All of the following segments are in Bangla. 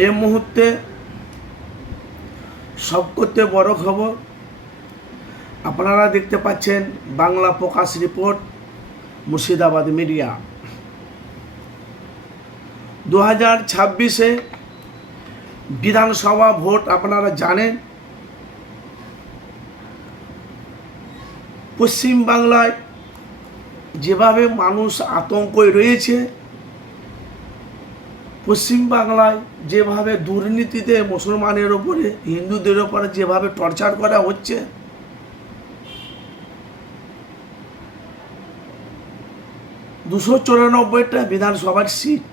এই মুহূর্তে সবথেকে বড় খবর আপনারা দেখতে পাচ্ছেন, বাংলা প্রকাশ রিপোর্ট, মুর্শিদাবাদ মিডিয়া। 2026-এ বিধানসভা ভোট আপনারা জানেন। পশ্চিমবাংলায় যেভাবে মানুষ আতঙ্কে রয়েছে, পশ্চিমবাংলায় যেভাবে দুর্নীতিতে মুসলমানের ওপরে, হিন্দুদের ওপরে যেভাবে টর্চার করা হচ্ছে, 294টা বিধানসভার সিট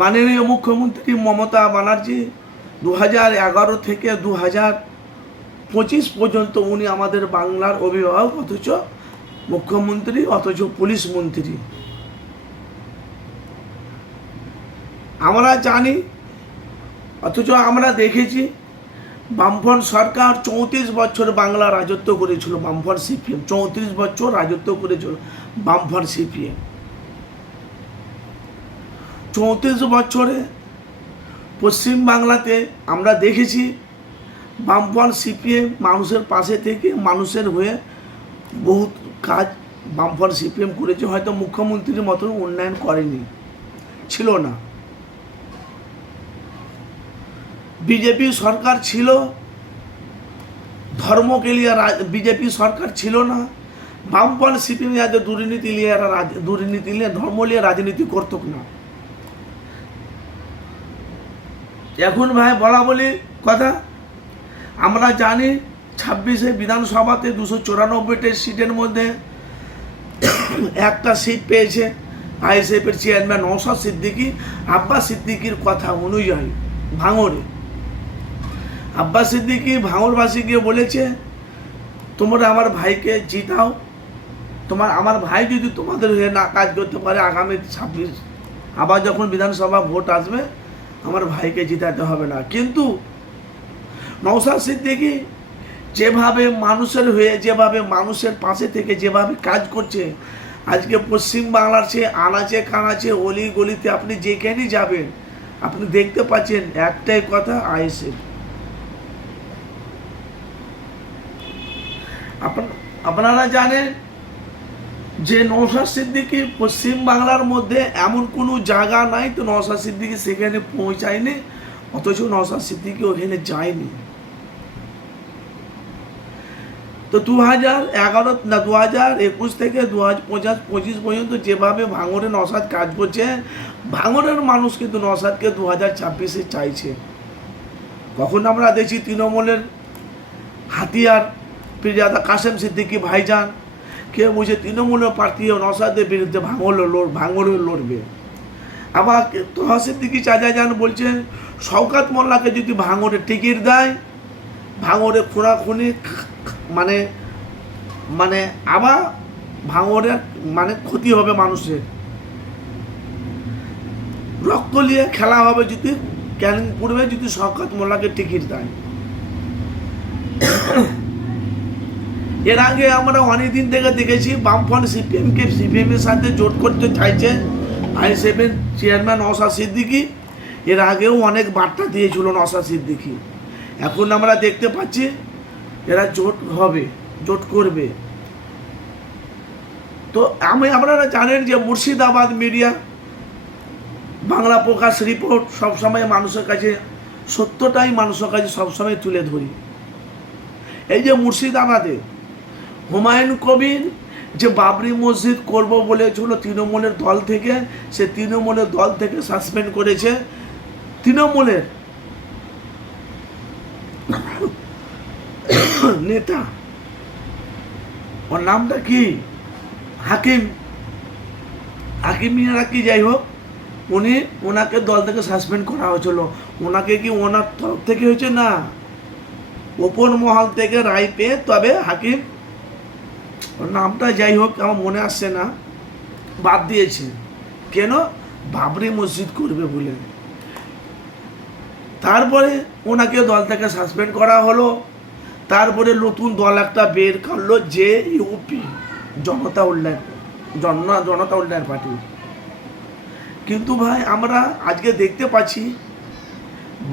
মাননীয় মুখ্যমন্ত্রী মমতা ব্যানার্জি 2011 থেকে 2025 পর্যন্ত উনি আমাদের বাংলার অভিভাবক, অথচ মুখ্যমন্ত্রী, অথচ পুলিশ মন্ত্রী। আমরা জানি, অথচ আমরা দেখেছি বামফ্রন্ট সরকার 34 বছর বাংলা রাজত্ব করেছিল। বামফ্রন্ট সিপিএম 34 বছর রাজত্ব করেছিল। বামফ্রন্ট সিপিএম 34 বছরে পশ্চিমবাংলাতে আমরা দেখেছি বামফ্রন্ট সিপিএম মানুষের পাশে থেকে, মানুষের হয়ে বহুত কাজ বামফ্রন্ট সিপিএম করেছে। হয়তো মুখ্যমন্ত্রীর মতন উন্নয়ন করেনি, ছিল না। বিজেপি সরকার ছিল, ধর্মকে নিয়ে বিজেপি সরকার ছিল না। বামফ্রন্ট সিপিএম যাদের দুর্নীতি নিয়ে ধর্ম নিয়ে রাজনীতি করত না। এখন ভাই বলা বলি কথা, আমরা জানি 26-এ বিধানসভাতে 294টা সিটের মধ্যে একটা সিট পেয়েছে আইএসএফের চেয়ারম্যান নওশাদ সিদ্দিকী। আব্বাস সিদ্দিকীর কথা অনুযায়ী ভাঙড়ে আব্বাস সিদ্দিকী ভাঙড়বাসীকে বলেছে, তোমরা আমার ভাইকে জিতাও। আমার ভাই যদি তোমাদের হয়ে না কাজ করতে পারে, আগামী 26 আবার যখন বিধানসভা ভোট আসবে, আমার ভাইকে জিতাতে হবে না। কিন্তু নওশাদ সিদ্দিকী যেভাবে মানুষের হয়ে, যেভাবে মানুষের পাশে থেকে যেভাবে কাজ করছে, আজকে পশ্চিমবাংলার সে আনাচে কানাচে অলি গলিতে আপনি যেখানেই যাবেন, আপনি দেখতে পাচ্ছেন একটাই কথা, আইএসএফ। আপনারা জানেন যে নওশাদ সিদ্দিকী পশ্চিমবাংলার মধ্যে এমন কোনো জায়গা নাই তো নওশাদ সিদ্দিকী সেখানে পৌঁছায়নি, অথচ নওশাদ সিদ্দিকী ওখানে যায়নি। তো 2021 থেকে 2025 পর্যন্ত যেভাবে ভাঙড়ে নওশাদ কাজ করছে, ভাঙড়ের মানুষ কিন্তু নওশাদকে 2026-এ চাইছে। কখন আমরা দেখছি তৃণমূলের হাতিয়ার পিরজাদা কাসেম সিদ্দিকী ভাইজান, কেউ বুঝে তৃণমূলের প্রার্থী নওশাদের বিরুদ্ধে ভাঙড়ে লড়বে। আবার তোহা সিদ্দিকী চাচাজান বলছে, শওকত মোল্লাকে যদি ভাঙড়ে টিকিট দেয়, ভাঙড়ে খুনাখুনি মানে আবার ভাঙড়ের ক্ষতি হবে, মানুষের রক্ত নিয়ে খেলা হবে যদি ক্যানিং পূর্বে যদি শওকত মোল্লাকে টিকিট দেয়। এর আগে আমরা অনেকদিন থেকে দেখেছি বামফ্রন্ট সিপিএমের সাথে জোট করতে চাইছে আইএসএফের চেয়ারম্যান নওশাদ সিদ্দিকী। এর আগেও অনেক বার্তা দিয়েছিল নওশাদ সিদ্দিকী। এখন আমরা দেখতে পাচ্ছি এরা জোট হবে, জোট করবে। তো আপনারা জানেন যে মুর্শিদাবাদ মিডিয়া, বাংলা প্রকাশ রিপোর্ট সবসময় মানুষের কাছে সত্যটাই মানুষের কাছে সবসময় তুলে ধরি। এই যে মুর্শিদাবাদে হুমায়ুন কবির যে বাবরি মসজিদ করব বলেছিল তৃণমূলের দল থেকে, সে তৃণমূলের দল থেকে সাসপেন্ড করেছে তৃণমূলের নেতা, ওর নামটা কি, হাকিম মিয়া কি, যাই হোক, ওনাকে দল থেকে সাসপেন্ড করা হয়েছিল। ওনাকে কি ওনার তরফ থেকে হয়েছে না, ওপর মহল থেকে রায় পেয়ে তবে হাকিম, ওর নামটা যাই হোক আমার মনে আসছে না, বাদ দিয়েছে। কেন? বাবরি মসজিদ করবে বলে। তারপরে ওনাকে দল থেকে সাসপেন্ড করা হলো। তারপরে নতুন দল একটা বের করলো, যে ইউপি জনতা উন্নয়ন পার্টি। কিন্তু ভাই আমরা আজকে দেখতে পাচ্ছি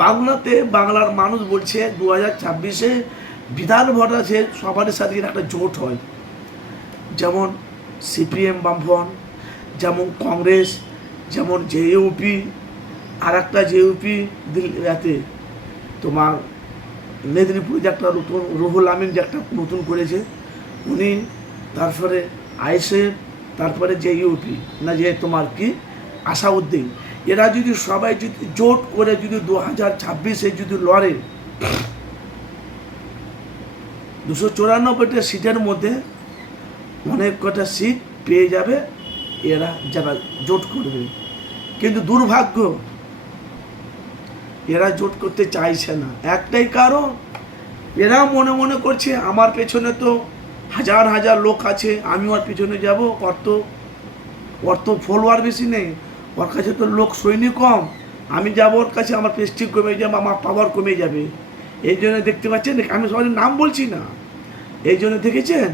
বাংলাতে বাংলার মানুষ বলছে 2026-এ বিধান ভোট আছে, সবার সাথে একটা জোট হয়, যেমন সিপিএম বামফ্রন্ট, যেমন কংগ্রেস, যেমন জেইউপি, আর একটা জেইউপি দিল্লিতে তোমার মেদিনীপুরে যে একটা নতুন রুহুল আমিন যে একটা নতুন করেছে উনি, তারপরে আইএসএফ, তারপরে জেইউপি না যে তোমার কি আসাউদ্দিন, এরা যদি সবাই যদি জোট করে যদি 2026-এ যদি লড়ে 294টা সিটের মধ্যে অনেক কটা সিট পেয়ে যাবে এরা যারা জোট করবে। কিন্তু দুর্ভাগ্য এরা জোট করতে চাইছে না, একটাই কারণ এরা মনে মনে করছে আমার পেছনে তো হাজার হাজার লোক আছে, আমি ওর পিছনে যাব, ওর তো ফলোয়ার বেশি নেই, ওর কাছে তো লোক সৈনিক কম, আমি যাব ওর কাছে, আমার প্রেস্টিজ কমে যাবে, আমার পাওয়ার কমে যাবে। এই জন্য দেখতে পাচ্ছেন, আমি সবাই নাম বলছি না, এই জন্য দেখেছেন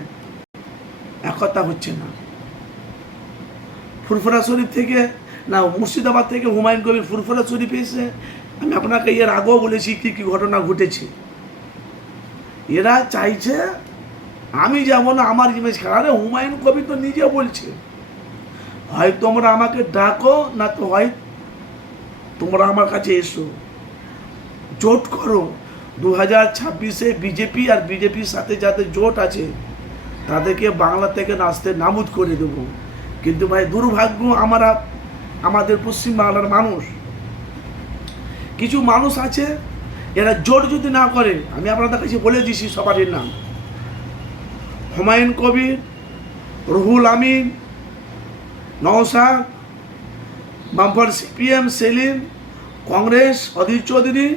একতা হচ্ছে না। ফুরফুরা শরীফ থেকে না মুর্শিদাবাদ থেকে হুমায়ুন কবির ফুরফুরা শরীফ এসে, আমি আপনাকে এর আগেও বলেছি কি কি ঘটনা ঘটেছে। এরা চাইছে আমি যাবো না, আমার ইমেজ খারাপ। আরে হুমায়ুন কবির তো নিজে বলছে হয় তোমরা আমাকে ডাকো, না তো হয় তোমরা আমার কাছে এসো, জোট করো। 2026-এ বিজেপি আর বিজেপির সাথে যাদের জোট আছে তাদেরকে বাংলা থেকে নাচতে নাবুদ করে দেব। কিন্তু ভাই দুর্ভাগ্য, আমাদের পশ্চিমবাংলার মানুষ, কিছু মানুষ আছে এরা জোট যদি না করে, আমি আপনাদের কাছে বলে দিছি সবারই নাম, হুমায়ুন কবির, রুহুল আমিন, নওশাদ, বামফ্রন্ট সিপিএম সেলিম, কংগ্রেস অধীর চৌধুরী,